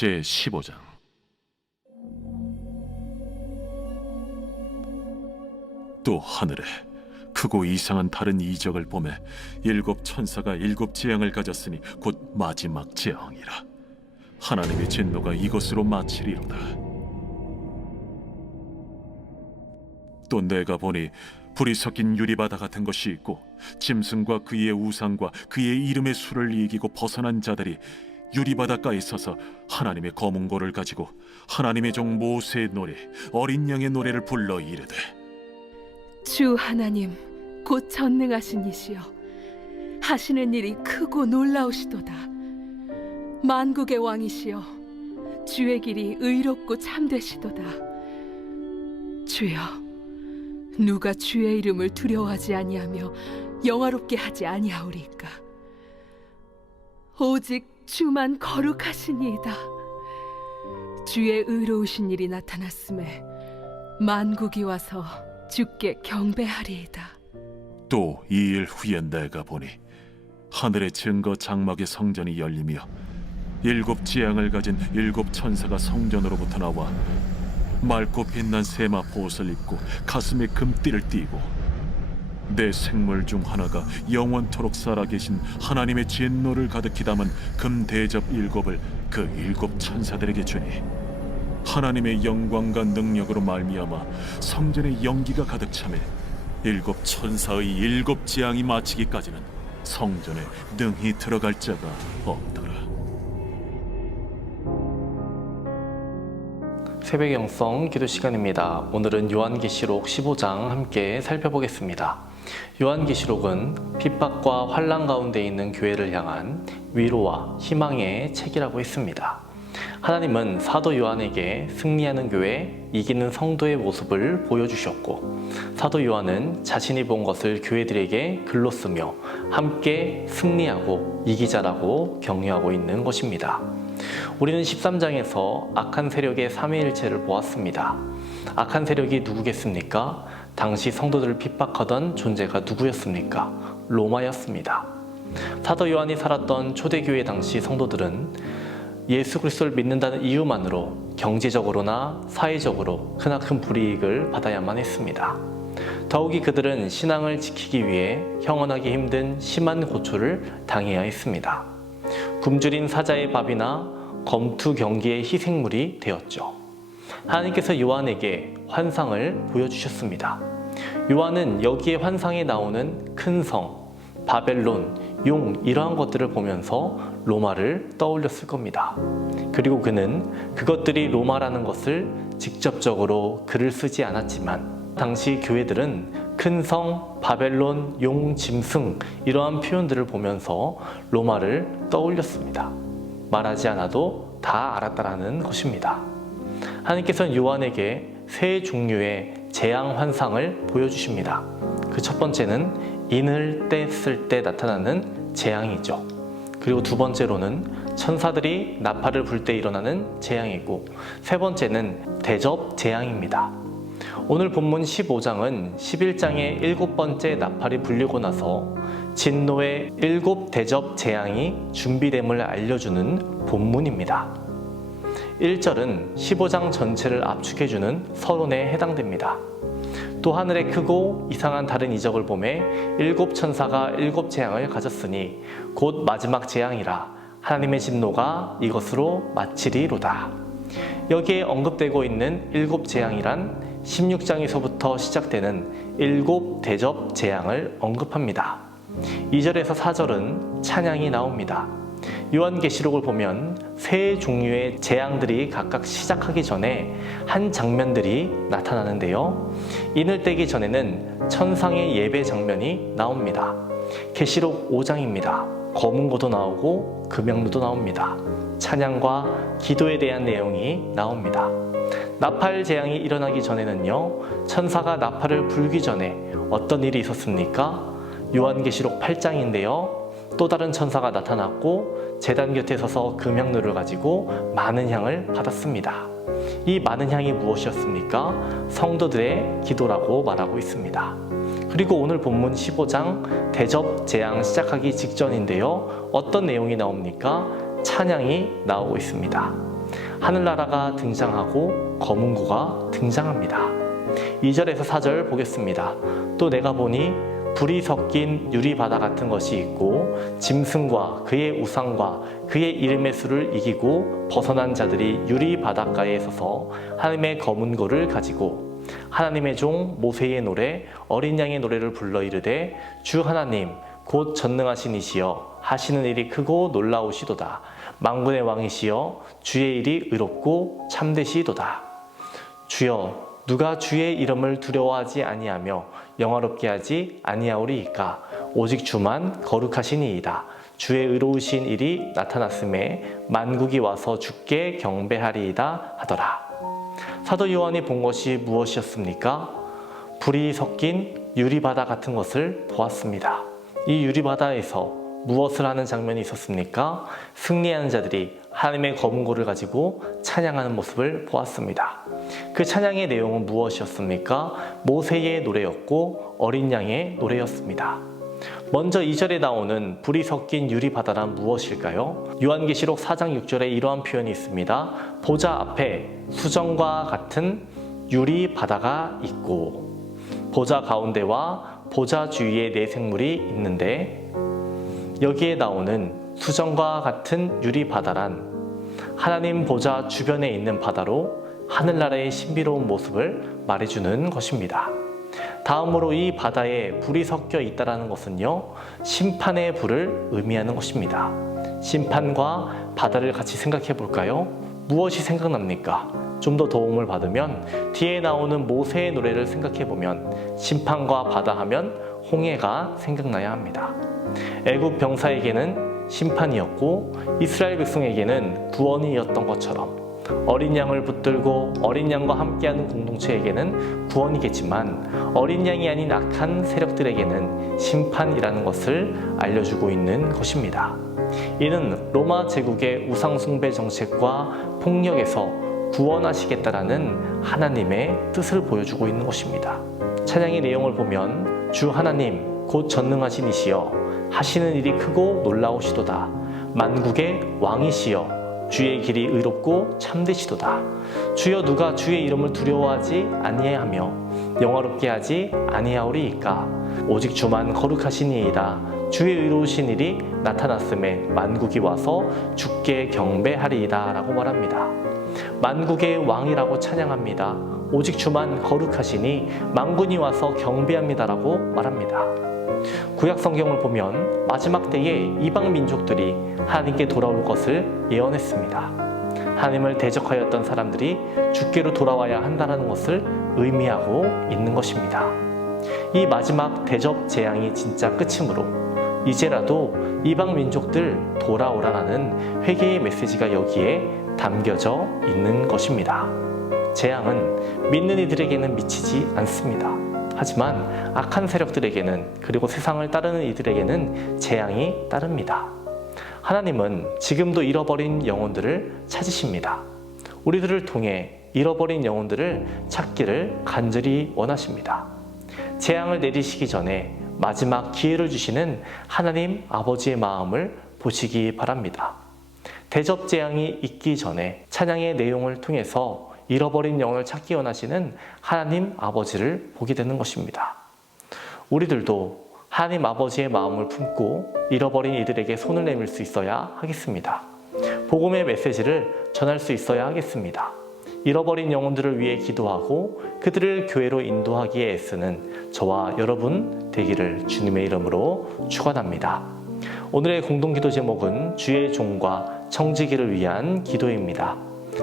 제15장. 또 하늘에 크고 이상한 다른 이적을 보매 일곱 천사가 일곱 재앙을 가졌으니 곧 마지막 재앙이라. 하나님의 진노가 이것으로 마치리로다. 또 내가 보니 불이 섞인 유리바다 같은 것이 있고 짐승과 그의 우상과 그의 이름의 수를 이기고 벗어난 자들이 유리바닷가에 서서 하나님의 검은고를 가지고 하나님의 종 모세의 노래 어린 양의 노래를 불러 이르되, 주 하나님 곧 전능하신 이시여, 하시는 일이 크고 놀라우시도다. 만국의 왕이시여, 주의 길이 의롭고 참되시도다. 주여, 누가 주의 이름을 두려워하지 아니하며 영화롭게 하지 아니하오리까? 오직 주만 거룩하시니이다. 주의 의로우신 일이 나타났음에 만국이 와서 주께 경배하리이다. 또 이 일 후에 내가 보니 하늘의 증거 장막의 성전이 열리며 일곱 재앙을 가진 일곱 천사가 성전으로부터 나와 맑고 빛난 세마 보옷을 입고 가슴에 금띠를 띠고 내 생물 중 하나가 영원토록 살아계신 하나님의 진노를 가득히 담은 금 대접 일곱을 그 일곱 천사들에게 주니, 하나님의 영광과 능력으로 말미암아 성전에 연기가 가득 차매 일곱 천사의 일곱 재앙이 마치기까지는 성전에 능히 들어갈 자가 없더라. 새벽 영성 기도 시간입니다. 오늘은 요한계시록 15장 함께 살펴보겠습니다. 요한계시록은 핍박과 환난 가운데 있는 교회를 향한 위로와 희망의 책이라고 했습니다. 하나님은 사도 요한에게 승리하는 교회, 이기는 성도의 모습을 보여주셨고, 사도 요한은 자신이 본 것을 교회들에게 글로 쓰며 함께 승리하고 이기자라고 격려하고 있는 것입니다. 우리는 13장에서 악한 세력의 삼위일체를 보았습니다. 악한 세력이 누구겠습니까? 당시 성도들을 핍박하던 존재가 누구였습니까? 로마였습니다. 사도 요한이 살았던 초대교회 당시 성도들은 예수 그리스도를 믿는다는 이유만으로 경제적으로나 사회적으로 크나큰 불이익을 받아야만 했습니다. 더욱이 그들은 신앙을 지키기 위해 형언하기 힘든 심한 고초를 당해야 했습니다. 굶주린 사자의 밥이나 검투 경기의 희생물이 되었죠. 하나님께서 요한에게 환상을 보여주셨습니다. 요한은 여기에 환상에 나오는 큰 성, 바벨론, 용 이러한 것들을 보면서 로마를 떠올렸을 겁니다. 그리고 그는 그것들이 로마라는 것을 직접적으로 글을 쓰지 않았지만 당시 교회들은 큰 성, 바벨론, 용, 짐승 이러한 표현들을 보면서 로마를 떠올렸습니다. 말하지 않아도 다 알았다라는 것입니다. 하나님께서는 요한에게 세 종류의 재앙 환상을 보여주십니다. 그 첫 번째는 인을 뗐을 때 나타나는 재앙이죠. 그리고 두 번째로는 천사들이 나팔을 불 때 일어나는 재앙이고, 세 번째는 대접 재앙입니다. 오늘 본문 15장은 11장의 일곱 번째 나팔이 불리고 나서 진노의 일곱 대접 재앙이 준비됨을 알려주는 본문입니다. 1절은 15장 전체를 압축해주는 서론에 해당됩니다. 또 하늘에 크고 이상한 다른 이적을 보매 일곱 천사가 일곱 재앙을 가졌으니 곧 마지막 재앙이라. 하나님의 진노가 이것으로 마치리로다. 여기에 언급되고 있는 일곱 재앙이란 16장에서부터 시작되는 일곱 대접 재앙을 언급합니다. 2절에서 4절은 찬양이 나옵니다. 요한계시록을 보면 세 종류의 재앙들이 각각 시작하기 전에 한 장면들이 나타나는데요. 인을 떼기 전에는 천상의 예배 장면이 나옵니다. 계시록 5장입니다. 검은고도 나오고 금양루도 나옵니다. 찬양과 기도에 대한 내용이 나옵니다. 나팔 재앙이 일어나기 전에는요, 천사가 나팔을 불기 전에 어떤 일이 있었습니까? 요한계시록 8장인데요. 또 다른 천사가 나타났고 제단 곁에 서서 금향루를 가지고 많은 향을 받았습니다. 이 많은 향이 무엇이었습니까? 성도들의 기도라고 말하고 있습니다. 그리고 오늘 본문 15장 대접 재앙 시작하기 직전인데요. 어떤 내용이 나옵니까? 찬양이 나오고 있습니다. 하늘나라가 등장하고 검은고가 등장합니다. 2절에서 4절 보겠습니다. 또 내가 보니 불이 섞인 유리바다 같은 것이 있고 짐승과 그의 우상과 그의 이름의 수를 이기고 벗어난 자들이 유리바닷가에 서서 하나님의 검은 고를 가지고 하나님의 종 모세의 노래 어린 양의 노래를 불러 이르되 주 하나님 곧 전능하신 이시여 하시는 일이 크고 놀라우시도다. 만군의 왕이시여 주의 일이 의롭고 참되시도다. 주여 누가 주의 이름을 두려워하지 아니하며 영화롭게 하지 아니하오리이까. 오직 주만 거룩하시니이다. 주의 의로우신 일이 나타났음에 만국이 와서 주께 경배하리이다 하더라. 사도 요한이 본 것이 무엇이었습니까? 불이 섞인 유리바다 같은 것을 보았습니다. 이 유리바다에서 무엇을 하는 장면이 있었습니까? 승리하는 자들이 하나님의 검은 고를 가지고 찬양하는 모습을 보았습니다. 그 찬양의 내용은 무엇이었습니까? 모세의 노래였고 어린 양의 노래였습니다. 먼저 2절에 나오는 불이 섞인 유리바다란 무엇일까요? 요한계시록 4장 6절에 이러한 표현이 있습니다. 보좌 앞에 수정과 같은 유리바다가 있고 보좌 가운데와 보좌 주위에 네 생물이 있는데 여기에 나오는 수정과 같은 유리바다란 하나님 보좌 주변에 있는 바다로 하늘나라의 신비로운 모습을 말해주는 것입니다. 다음으로 이 바다에 불이 섞여 있다는 것은요, 심판의 불을 의미하는 것입니다. 심판과 바다를 같이 생각해 볼까요? 무엇이 생각납니까? 좀 더 도움을 받으면 뒤에 나오는 모세의 노래를 생각해 보면 심판과 바다 하면 홍해가 생각나야 합니다. 애굽 병사에게는 심판이었고 이스라엘 백성에게는 구원이었던 것처럼 어린 양을 붙들고 어린 양과 함께하는 공동체에게는 구원이겠지만 어린 양이 아닌 악한 세력들에게는 심판이라는 것을 알려주고 있는 것입니다. 이는 로마 제국의 우상숭배 정책과 폭력에서 구원하시겠다라는 하나님의 뜻을 보여주고 있는 것입니다. 찬양의 내용을 보면 주 하나님 곧 전능하신 이시여 하시는 일이 크고 놀라우시도다. 만국의 왕이시여 주의 길이 의롭고 참되시도다. 주여 누가 주의 이름을 두려워하지 아니하며 영화롭게 하지 아니하오리이까. 오직 주만 거룩하시니이다. 주의 의로우신 일이 나타났음에 만국이 와서 주께 경배하리이다 라고 말합니다. 만국의 왕이라고 찬양합니다. 오직 주만 거룩하시니 만군이 와서 경배합니다 라고 말합니다. 구약 성경을 보면 마지막 때에 이방 민족들이 하나님께 돌아올 것을 예언했습니다. 하나님을 대적하였던 사람들이 주께로 돌아와야 한다는 것을 의미하고 있는 것입니다. 이 마지막 대접 재앙이 진짜 끝이므로 이제라도 이방 민족들 돌아오라라는 회개의 메시지가 여기에 담겨져 있는 것입니다. 재앙은 믿는 이들에게는 미치지 않습니다. 하지만 악한 세력들에게는 그리고 세상을 따르는 이들에게는 재앙이 따릅니다. 하나님은 지금도 잃어버린 영혼들을 찾으십니다. 우리들을 통해 잃어버린 영혼들을 찾기를 간절히 원하십니다. 재앙을 내리시기 전에 마지막 기회를 주시는 하나님 아버지의 마음을 보시기 바랍니다. 대접 재앙이 있기 전에 찬양의 내용을 통해서 잃어버린 영혼을 찾기 원하시는 하나님 아버지를 보게 되는 것입니다. 우리들도 하나님 아버지의 마음을 품고 잃어버린 이들에게 손을 내밀 수 있어야 하겠습니다. 복음의 메시지를 전할 수 있어야 하겠습니다. 잃어버린 영혼들을 위해 기도하고 그들을 교회로 인도하기에 애쓰는 저와 여러분 되기를 주님의 이름으로 축원합니다. 오늘의 공동기도 제목은 주의 종과 청지기를 위한 기도입니다.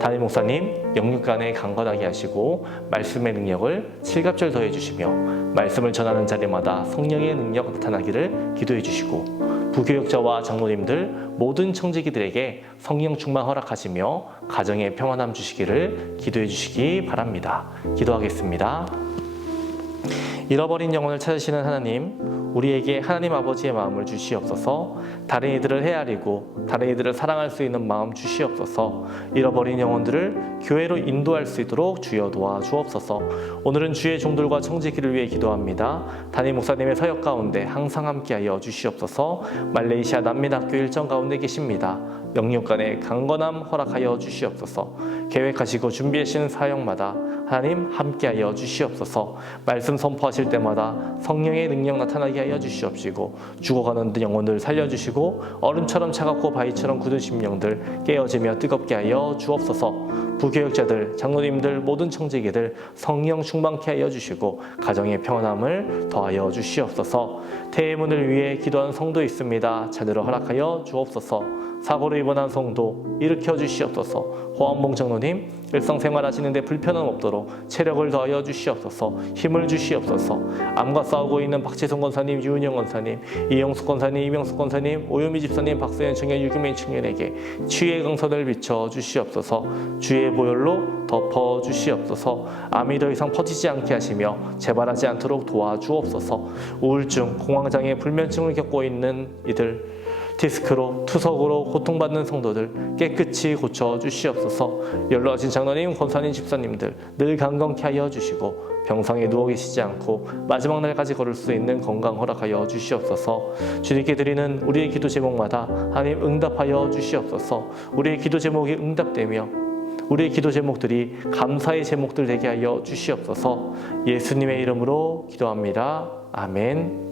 담임 목사님 영육간에 강건하게 하시고 말씀의 능력을 칠갑절 더해 주시며 말씀을 전하는 자리마다 성령의 능력 나타나기를 기도해 주시고 부교역자와 장로님들 모든 청지기들에게 성령 충만 허락하시며 가정의 평안함 주시기를 기도해 주시기 바랍니다. 기도하겠습니다. 잃어버린 영혼을 찾으시는 하나님, 우리에게 하나님 아버지의 마음을 주시옵소서. 다른 이들을 헤아리고 다른 이들을 사랑할 수 있는 마음 주시옵소서. 잃어버린 영혼들을 교회로 인도할 수 있도록 주여 도와주옵소서. 오늘은 주의 종들과 청지기를 위해 기도합니다. 담임 목사님의 사역 가운데 항상 함께하여 주시옵소서. 말레이시아 난민학교 일정 가운데 계십니다. 영육간의 강건함 허락하여 주시옵소서. 계획하시고 준비하시는 사역마다 하나님 함께하여 주시옵소서. 말씀 선포하실 때마다 성령의 능력 나타나게 하여 주시옵시고, 죽어가는 영혼들 살려주시고 얼음처럼 차갑고 바위처럼 굳은 심령들 깨어지며 뜨겁게 하여 주옵소서. 부교역자들, 장로님들, 모든 청지기들 성령 충만케 하여 주시고 가정의 평안함을 더하여 주시옵소서. 태의문을 위해 기도한 성도 있습니다. 자녀를 허락하여 주옵소서. 사고로 입원한 성도 일으켜 주시옵소서. 호암봉 장로님, 일상생활 하시는데 불편함 없도록 체력을 더하여 주시옵소서. 힘을 주시옵소서. 암과 싸우고 있는 박재성 권사님, 유은영 권사님, 이영숙 권사님, 이명숙 권사님, 오유미 집사님, 박서연 청년, 유규민 청년에게 치유의 강선을 비춰 주시옵소서. 주의 보혈로 덮어 주시옵소서. 암이 더 이상 퍼지지 않게 하시며 재발하지 않도록 도와주옵소서. 우울증, 공황장애, 불면증을 겪고 있는 이들, 디스크로, 투석으로 고통받는 성도들 깨끗이 고쳐 주시옵소서. 연로하신 장로님, 권사님, 집사님들 늘 강건케 하여 주시고 병상에 누워 계시지 않고 마지막 날까지 걸을 수 있는 건강 허락하여 주시옵소서. 주님께 드리는 우리의 기도 제목마다 하나님 응답하여 주시옵소서. 우리의 기도 제목이 응답되며 우리의 기도 제목들이 감사의 제목들 되게 하여 주시옵소서. 예수님의 이름으로 기도합니다. 아멘.